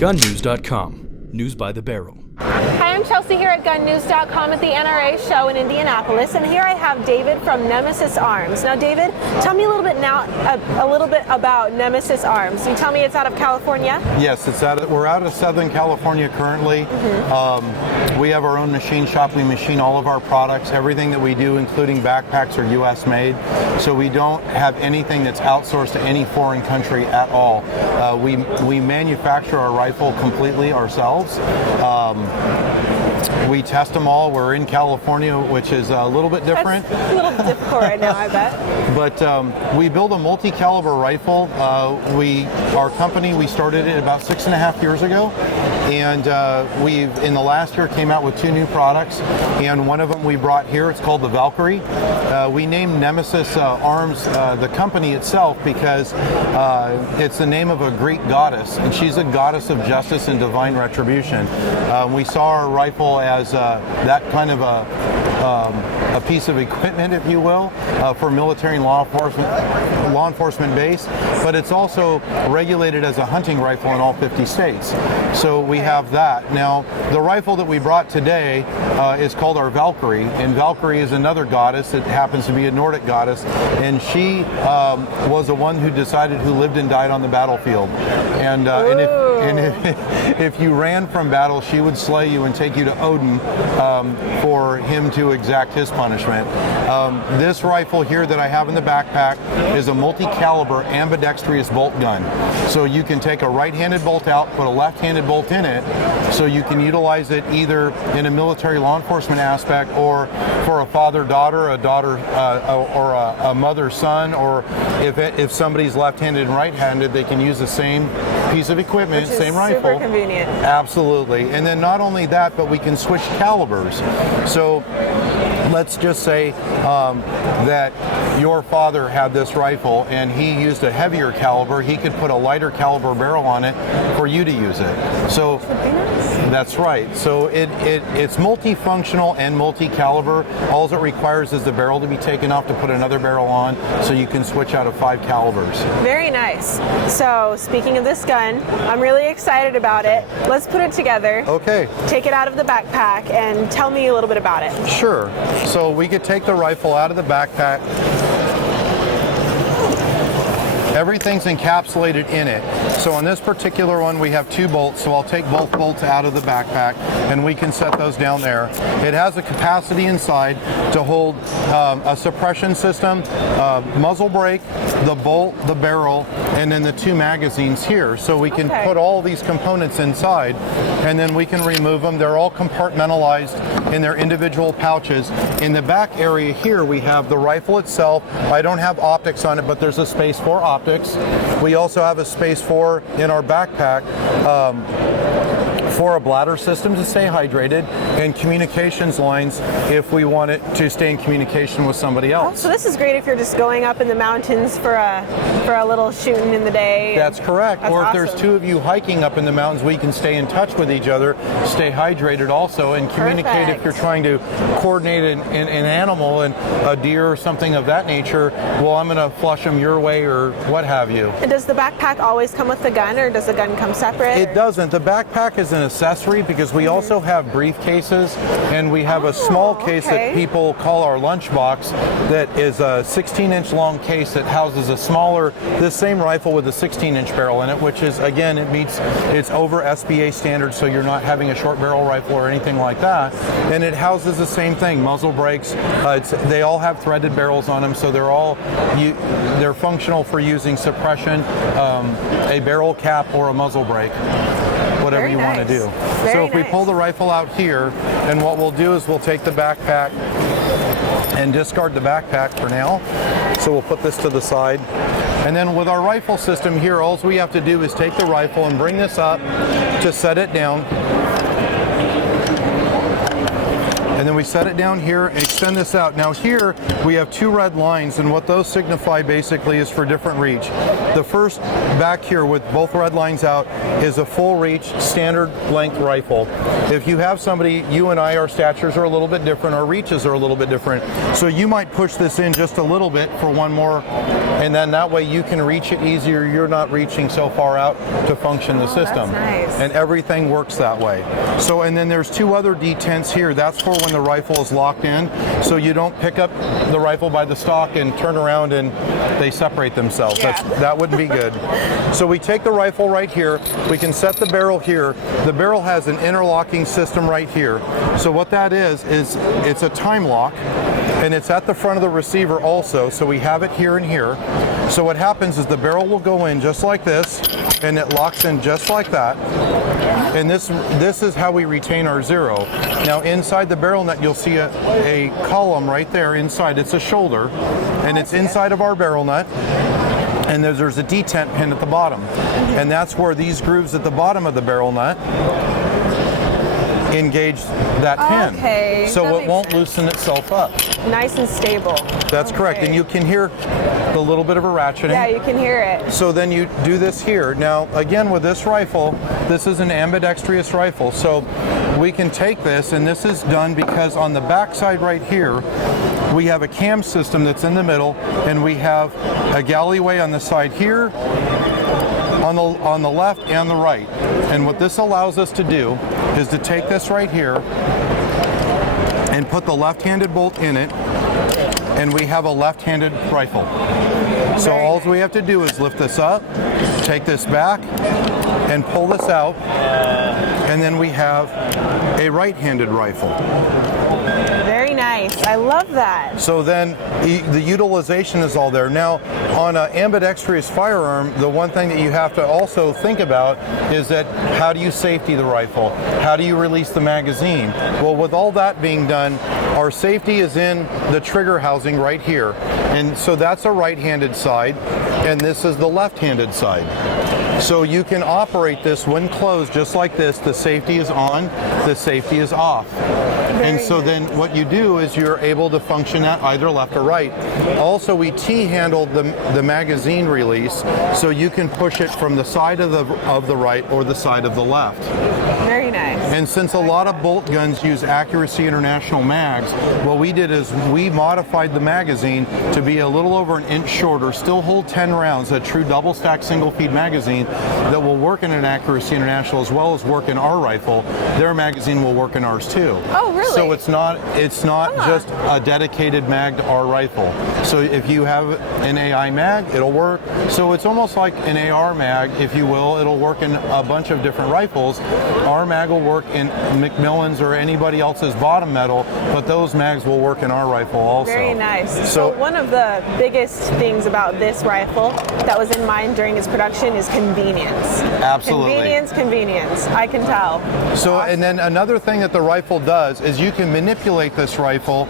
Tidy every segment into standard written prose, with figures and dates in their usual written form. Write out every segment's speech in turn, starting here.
GunNews.com. News by the barrel. Hi, I'm Chelsea here at GunNews.com at the NRA show in Indianapolis, and here I have David from Nemesis Arms. Now, David, tell me a little bit about Nemesis Arms. You tell me it's out of California? Yes, we're out of Southern California currently. We have our own machine shop. We machine all of our products. Everything that we do, including backpacks, are U.S. made. So we don't have anything that's outsourced to any foreign country at all. We manufacture our rifle completely ourselves. We test them all. We're in California, which is a little bit different. That's a little difficult right now, I bet. But we build a multi-caliber rifle. Our company, we started it about 6.5 years ago, and we've in the last year came out with 2 new products, and one of them we brought here. It's called the Valkyrie. We named Nemesis Arms the company itself because it's the name of a Greek goddess, and she's a goddess of justice and divine retribution. We saw our rifle as that kind of a piece of equipment, if you will, for military and law enforcement base, but it's also regulated as a hunting rifle in all 50 states. So we have that. Now, the rifle that we brought today is called our Valkyrie, and Valkyrie is another goddess. It happens to be a Nordic goddess, and she was the one who lived and died on the battlefield. And if you ran from battle, she would slay you and take you to Odin for him to exact his punishment. This rifle here that I have in the backpack is a multi-caliber ambidextrous bolt gun. So you can take a right-handed bolt out, put a left-handed bolt in it, so you can utilize it either in a military law enforcement aspect or for a father-daughter, or a mother-son, or if somebody's left-handed and right-handed, they can use the same piece of equipment, same rifle. Super convenient. Absolutely. And then not only that, but we can switch calibers. So let's just say that your father had this rifle and he used a heavier caliber. He could put a lighter caliber barrel on it for you to use it. So that's right. So it's multifunctional and multi-caliber. All it requires is the barrel to be taken off to put another barrel on, so you can switch out of 5 calibers. Very nice. So speaking of this gun, I'm really excited about it. Let's put it together. Okay. Take it out of the backpack and tell me a little bit about it. Sure. So we could take the rifle out of the backpack. Everything's encapsulated in it. So on this particular one, we have 2 bolts, so I'll take both bolts out of the backpack and we can set those down there. It has a capacity inside to hold a suppression system, muzzle brake, the bolt, the barrel, and then the 2 magazines here. So we can put all these components inside, and then we can remove them. They're all compartmentalized in their individual pouches. In the back area here, we have the rifle itself. I don't have optics on it, but there's a space for optics. We also have a space in our backpack for a bladder system to stay hydrated, and communications lines if we want it to stay in communication with somebody else. Oh, so this is great if you're just going up in the mountains for a little shooting in the day. That's correct. That's or if awesome. there's 2 of you hiking up in the mountains, we can stay in touch with each other, stay hydrated also, and communicate if you're trying to coordinate an animal, and a deer or something of that nature. Well, I'm going to flush them your way or what have you. And does the backpack always come with the gun, or does the gun come separate? It doesn't. The backpack is an accessory because we also have briefcases, and we have a small case that people call our lunchbox that is a 16-inch long case that houses this same rifle with a 16-inch barrel in it, which is, again, it's over SBA standards, so you're not having a short barrel rifle or anything like that. And it houses the same thing, muzzle brakes. They all have threaded barrels on them, so they're functional for using suppression, a barrel cap, or a muzzle brake, whatever you want to do. So if we pull the rifle out here, and what we'll do is we'll take the backpack and discard the backpack for now. So we'll put this to the side. And then with our rifle system here, all we have to do is take the rifle and bring this up to set it down. And then we set it down here and extend this out. Now here we have 2 red lines, and what those signify basically is for different reach. The first back here with both red lines out is a full reach standard length rifle. If you have somebody, you and I, our statures are a little bit different, our reaches are a little bit different. So you might push this in just a little bit for one more, and then that way you can reach it easier. You're not reaching so far out to function the system. That's nice. And everything works that way. So, and then there's 2 other detents here. That's for when the rifle is locked in, so you don't pick up the rifle by the stock and turn around and they separate themselves. Yeah. That wouldn't be good. So we take the rifle right here. We can set the barrel here. The barrel has an interlocking system right here. So what that is it's a time lock, and it's at the front of the receiver also. So we have it here and here. So what happens is the barrel will go in just like this, and it locks in just like that. And this is how we retain our 0. Now inside the barrel nut, you'll see a column right there inside. It's a shoulder, and it's inside of our barrel nut. And there's a detent pin at the bottom. And that's where these grooves at the bottom of the barrel nut engage that pin. Okay, so that it won't makes sense. loosen itself up. Nice and stable. That's correct. And you can hear the little bit of a ratcheting. Yeah, you can hear it. So then you do this here. Now, again, with this rifle, this is an ambidextrous rifle. So we can take this, and this is done because on the back side right here, we have a cam system that's in the middle, and we have a galleyway on the side here, on the left and the right. And what this allows us to do is to take this right here and put the left-handed bolt in it, and we have a left-handed rifle. So all we have to do is lift this up, take this back, and pull this out, and then we have a right-handed rifle. Very nice. I love that. So then the utilization is all there. Now, on an ambidextrous firearm, the one thing that you have to also think about is that how do you safety the rifle? How do you release the magazine? Well, with all that being done, our safety is in the trigger housing right here. And so that's a right-handed side, and this is the left-handed side. So you can operate this when closed just like this. The safety is on, the safety is off. And so then what you do is you're able to function at either left or right. Also, we T-handled the magazine release, so you can push it from the side of the right or the side of the left. Very nice. And since a lot of bolt guns use Accuracy International mags, what we did is we modified the magazine to be a little over an inch shorter, still hold 10 rounds, a true double stack single feed magazine that will work in an Accuracy International as well as work in our rifle. Their magazine will work in ours too. Oh, really? So it's not just a dedicated mag to our rifle. So if you have an AI mag, it'll work. So it's almost like an AR mag, if you will. It'll work in a bunch of different rifles. Our mag will work in Macmillan's or anybody else's bottom metal, but those mags will work in our rifle also. Very nice. So one of the biggest things about this rifle that was in mind during its production is convenience. Absolutely. Convenience. I can tell. So, awesome. And then another thing that the rifle does is you can manipulate this rifle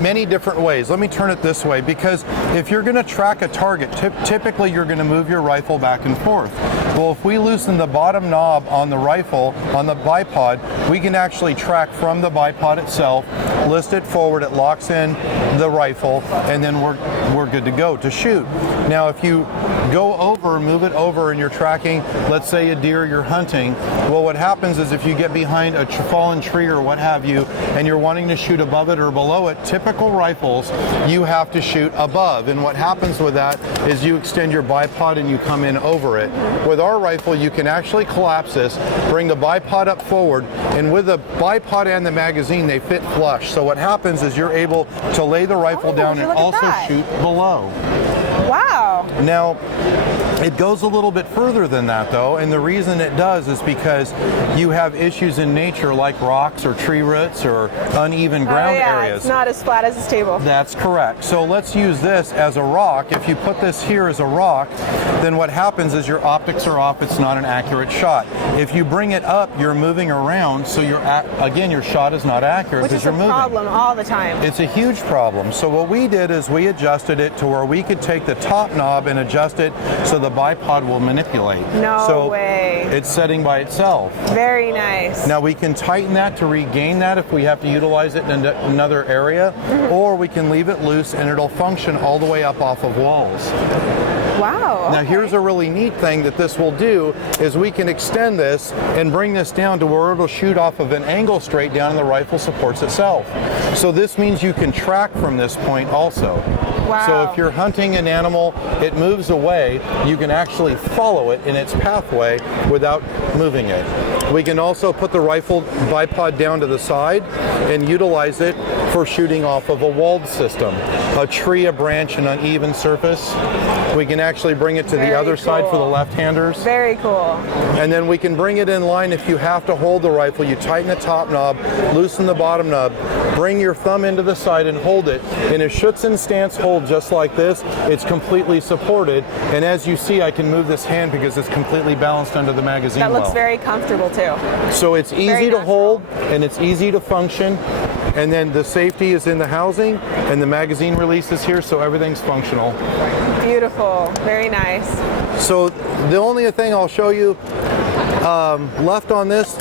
many different ways. Let me turn it this way, because if you're going to track a target, typically you're going to move your rifle back and forth. Well, if we loosen the bottom knob on the rifle, on the bipod, we can actually track from the bipod itself, list it forward, it locks in the rifle, and then we're good to go to shoot. Now, if you go over, move it over, and you're tracking, let's say a deer you're hunting, well, what happens is if you get behind a fallen tree or what have you, and you're wanting to shoot above it or below it, typical rifles, you have to shoot above. And what happens with that is you extend your bipod and you come in over it. With our rifle, you can actually collapse this, bring the bipod up forward, and with the bipod and the magazine, they fit flush. So what happens is you're able to lay the rifle down and also shoot below. Wow. Now, it goes a little bit further than that, though, and the reason it does is because you have issues in nature like rocks or tree roots or uneven ground areas. It's not as flat as this table. That's correct. So let's use this as a rock. If you put this here as a rock, then what happens is your optics are off. It's not an accurate shot. If you bring it up, you're moving around, so again, your shot is not accurate because you're moving. Which is a problem all the time. It's a huge problem. So what we did is we adjusted it to where we could take the top knob knob and adjust it so the bipod will manipulate. No way. It's setting by itself. Very nice. Now we can tighten that to regain that if we have to utilize it in another area, or we can leave it loose and it'll function all the way up off of walls. Wow. Now here's a really neat thing that this will do is we can extend this and bring this down to where it'll shoot off of an angle straight down and the rifle supports itself. So this means you can track from this point also. Wow. So if you're hunting an animal, it moves away, you can actually follow it in its pathway without moving it. We can also put the rifle bipod down to the side and utilize it for shooting off of a walled system. A tree, a branch, an uneven surface. We can actually bring it to the other side for the left-handers. Very cool. And then we can bring it in line if you have to hold the rifle. You tighten the top knob, loosen the bottom knob, bring your thumb into the side and hold it. In a Schutzen stance hold just like this, it's completely supported. And as you see, I can move this hand because it's completely balanced under the magazine That looks well. very comfortable too. So it's easy to hold and it's easy to function. And then the safety is in the housing and the magazine release is here, so everything's functional. Beautiful. Very nice. So the only thing I'll show you left on this,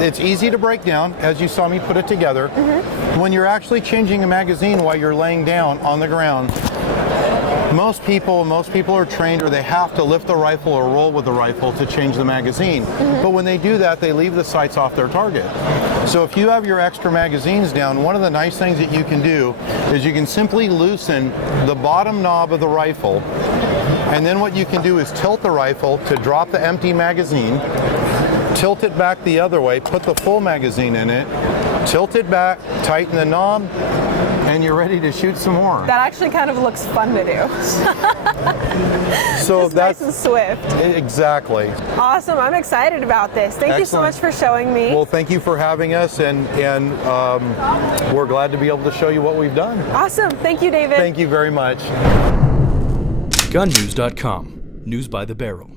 it's easy to break down, as you saw me put it together. When you're actually changing a magazine while you're laying down on the ground, most people are trained or they have to lift the rifle or roll with the rifle to change the magazine. But when they do that, they leave the sights off their target. So if you have your extra magazines down, one of the nice things that you can do is you can simply loosen the bottom knob of the rifle, and then what you can do is tilt the rifle to drop the empty magazine, tilt it back the other way, put the full magazine in it, tilt it back, tighten the knob, and you're ready to shoot some more. That actually kind of looks fun to do. So Just that's nice and swift. Exactly. Awesome. I'm excited about this. Thank you so much for showing me. Well, thank you for having us, and we're glad to be able to show you what we've done. Awesome. Thank you, David. Thank you very much. GunNews.com. News by the barrel.